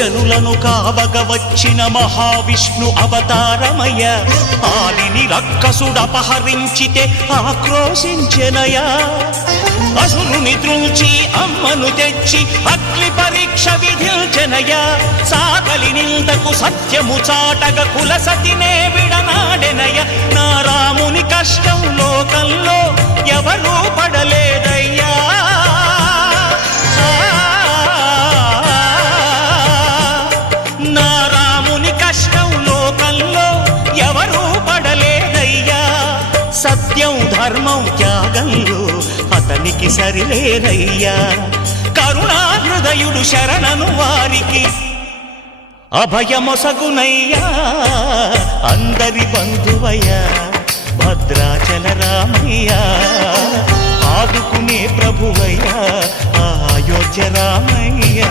జనులను కావగ వచ్చిన మహావిష్ణు అవతారమయ. ఆలిని రక్కసుడపహరించితే ఆక్రోశించెనయా. అసురుని త్రుంచి అమ్మను తెచ్చి అగ్ని పరీక్ష విధించెనయా. సాగలి నిందకు సత్యము చాటగ కులసతినే విడనాడెనయ. నా రాముని కష్టం లోకంలో ఎవరూ పడలేదయ్యా. నా రాముని కష్టం లోకంలో ఎవరూ పడలేదయ్యా. సత్యం ధర్మం త్యాగంలో అతనికి సరిలేరయ్యా. కరుణాహృదయుడు శరణను వారికి అభయమొసగునయ్యా. అందరి బంధువయ్యా భద్రాచల రామయ్య. ఆదుకునే ప్రభువయ్యా అయోధ్య రామయ్య.